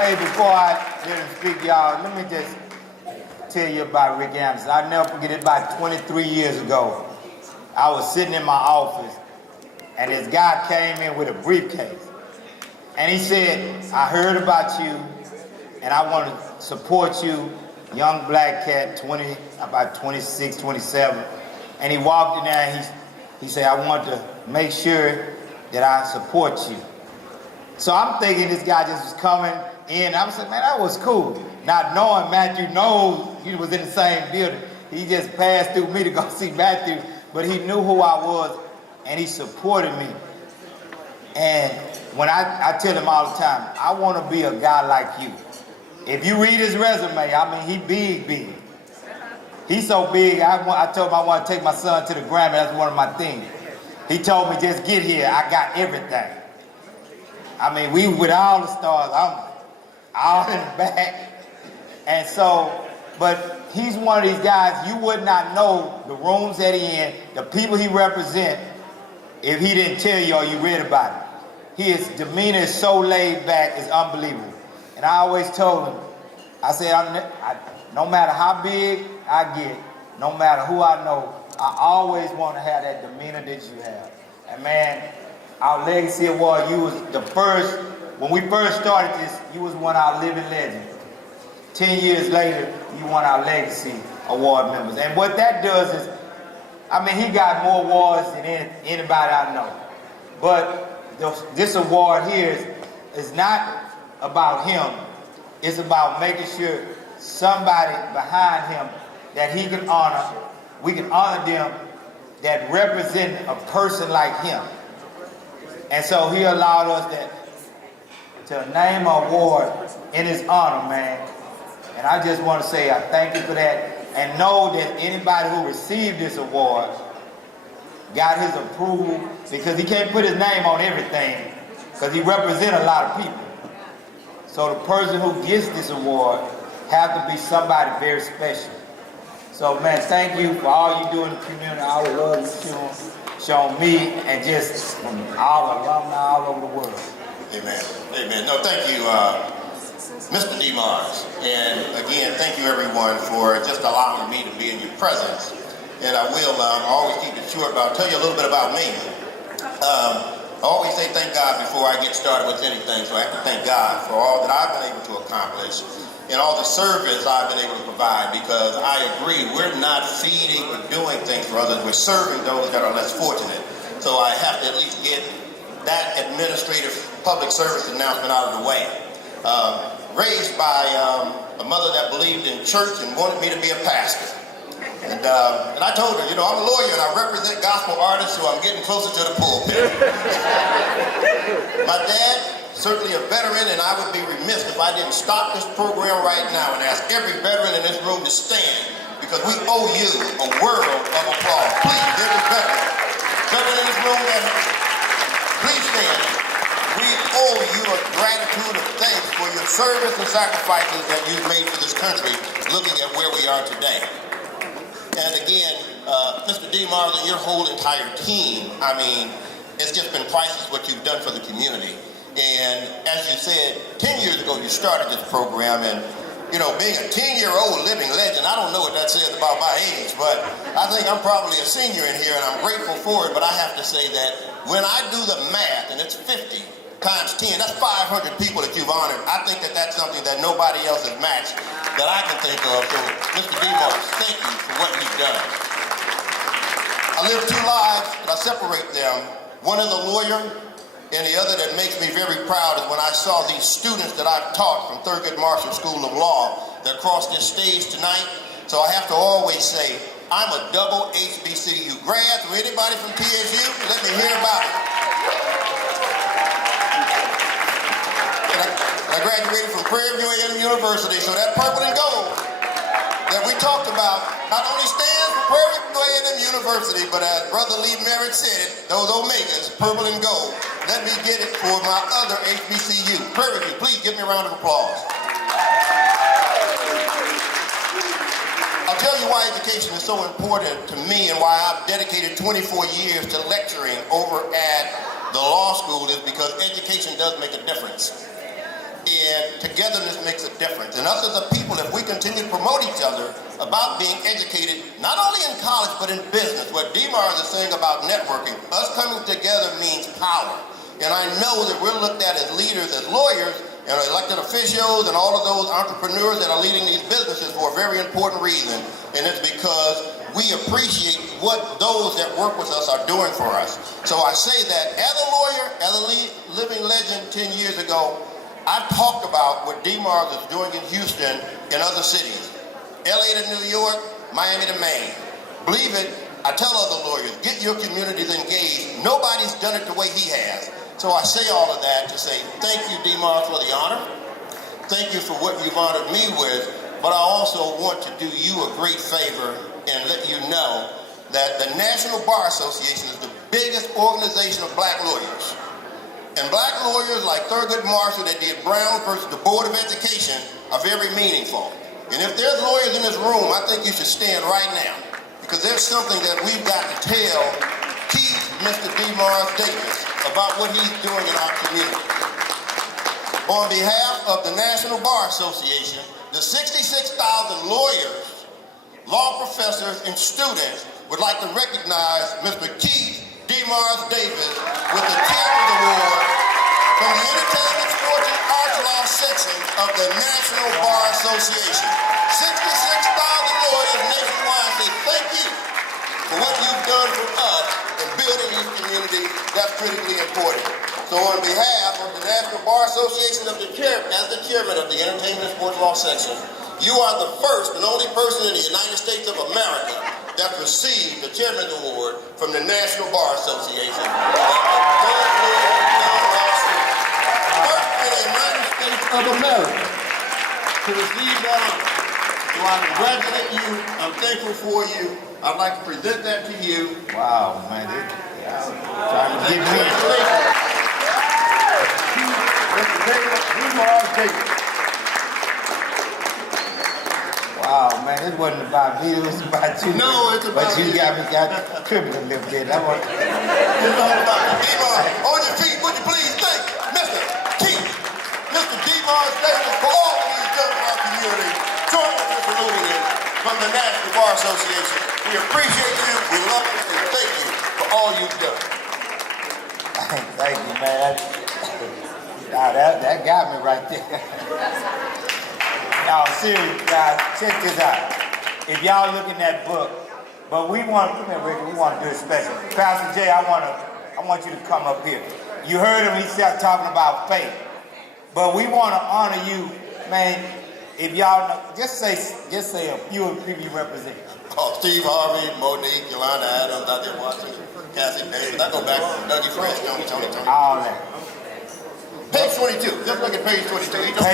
Hey, before I let him speak, y'all, let me just tell you about Rick Anderson. I'll never forget it. About 23 years ago, I was sitting in my office, and this guy came in with a briefcase. And he said, I heard about you, and I want to support you, young black cat, about 26, 27. And he walked in there, and he said, I want to make sure that I support you. So I'm thinking this guy just was coming in. I was like, man, that was cool. Not knowing Matthew knows he was in the same building. He just passed through me to go see Matthew, but he knew who I was, and he supported me. And when I tell him all the time, I want to be a guy like you. If you read his resume, I mean, he big. He's so big, I told him I want to take my son to the Grammy. That's one of my things. He told me, just get here. I got everything. I mean, we with all the stars. I'm all in the back. And so, but he's one of these guys, you would not know the rooms that he in, the people he represent, if he didn't tell you or you read about it. His demeanor is so laid back, it's unbelievable. And I always told him, I said, no matter how big I get, no matter who I know, I always want to have that demeanor that you have. And man, our Legacy Award, you was the first, when we first started this, you was one of our living legends. 10 years later, you won our Legacy Award members. And what that does is, I mean, he got more awards than anybody I know. But this award here is not about him. It's about making sure somebody behind him that he can honor, we can honor them that represent a person like him. And so he allowed us to name an award in his honor, man. And I just want to say I thank you for that. And know that anybody who received this award got his approval, because he can't put his name on everything because he represents a lot of people. So the person who gets this award has to be somebody very special. So man, thank you for all you do in the community, all the love you've shown me, and just all alumni all over the world. Amen. Amen. No, thank you, Mr. DeMars. And again, thank you everyone for just allowing me to be in your presence. And I will always keep it short, but I'll tell you a little bit about me. I always say thank God before I get started with anything, so I have to thank God for all that I've been able to accomplish and all the service I've been able to provide, because I agree, we're not feeding or doing things for others, we're serving those that are less fortunate. So I have to at least get that administrative public service announcement out of the way. Raised by a mother that believed in church and wanted me to be a pastor. And I told her, you know, I'm a lawyer and I represent gospel artists, so I'm getting closer to the pulpit. My dad, certainly a veteran, and I would be remiss if I didn't stop this program right now and ask every veteran in this room to stand, because we owe you a world of applause. Please, every veteran in this room, please stand. We owe you a gratitude of thanks for your service and sacrifices that you've made for this country, looking at where we are today. And again, Mr. DeMars and your whole entire team, I mean, it's just been priceless what you've done for the community. And as you said, 10 years ago you started this program, and you know, being a 10-year-old living legend, I don't know what that says about my age, but I think I'm probably a senior in here, and I'm grateful for it. But I have to say that when I do the math, and it's 50 times 10, that's 500 people that you've honored. I think that that's something that nobody else has matched that I can think of. So, Mr. DeMars, thank you for what you've done. I live two lives, and I separate them. One is a lawyer, and the other that makes me very proud is when I saw these students that I've taught from Thurgood Marshall School of Law that crossed this stage tonight. So I have to always say, I'm a double HBCU grad. So anybody from TSU, let me hear about it. And I graduated from Prairie View A&M University, so that purple and gold that we talked about not only stands for Prairie View A&M University, but as Brother Lee Merritt said it, those Omegas, purple and gold. Let me get it for my other HBCU. Prairie View, please give me a round of applause. I'll tell you why education is so important to me and why I've dedicated 24 years to lecturing over at the law school is because education does make a difference. and togetherness makes a difference. And us as a people, if we continue to promote each other about being educated, not only in college, but in business, what DeMars is saying about networking, us coming together means power. And I know that we're looked at as leaders, as lawyers, and elected officials, and all of those entrepreneurs that are leading these businesses for a very important reason. And it's because we appreciate what those that work with us are doing for us. So I say that as a lawyer, as a living legend 10 years ago, I've talked about what DeMars is doing in Houston and other cities. LA to New York, Miami to Maine. Believe it, I tell other lawyers, get your communities engaged. Nobody's done it the way he has. So I say all of that to say thank you, DeMars, for the honor. Thank you for what you've honored me with, but I also want to do you a great favor and let you know that the National Bar Association is the biggest organization of black lawyers. And black lawyers like Thurgood Marshall that did Brown versus the Board of Education are very meaningful. And if there's lawyers in this room, I think you should stand right now, because there's something that we've got to tell Keith, Mr. DeMars Davis, about what he's doing in our community. On behalf of the National Bar Association, the 66,000 lawyers, law professors, and students would like to recognize Mr. Keith DeMars Davis with the Chairman's Award from the Entertainment, Sports, and Arts Law section of the National Bar Association. 66,000 lawyers nationwide say thank you for what you've done for us in building these communities. That's critically important. So on behalf of the National Bar Association, as the chairman of the Entertainment and Sports Law section, you are the first and only person in the United States of America that received the Chairman's Award from the National Bar Association. First in the United States of America to receive that honor. So I congratulate you. I'm thankful for you. I'd like to present that to you. Wow, man. Trying to get me. Wow, man, it wasn't about me, it was about you. No, it's about But you you. got tripping a little bit. It's all about you. DeMars, on your feet, would you please thank Mr. Keith, Mr. DeMars Davis for all that he's done for our community. Join us in saluting him from the National Bar Association. We appreciate you, we love you, and thank you for all you've done. Thank you, man. Now, that got me right there. Now, serious, guys, check this out. If y'all look in that book, but we want, come here, Ricky, we want to do it special. Pastor Jay, I want you to come up here. You heard him, he started talking about faith. But we want to honor you, man. If y'all know, just say a few of the people you represent. Oh, Steve Harvey, Monique, Yolanda Adams, Dr. Washington, Cassie Davis. I go back to Dougie Fresh, Tony. All that. Page 22. Just look at page 22.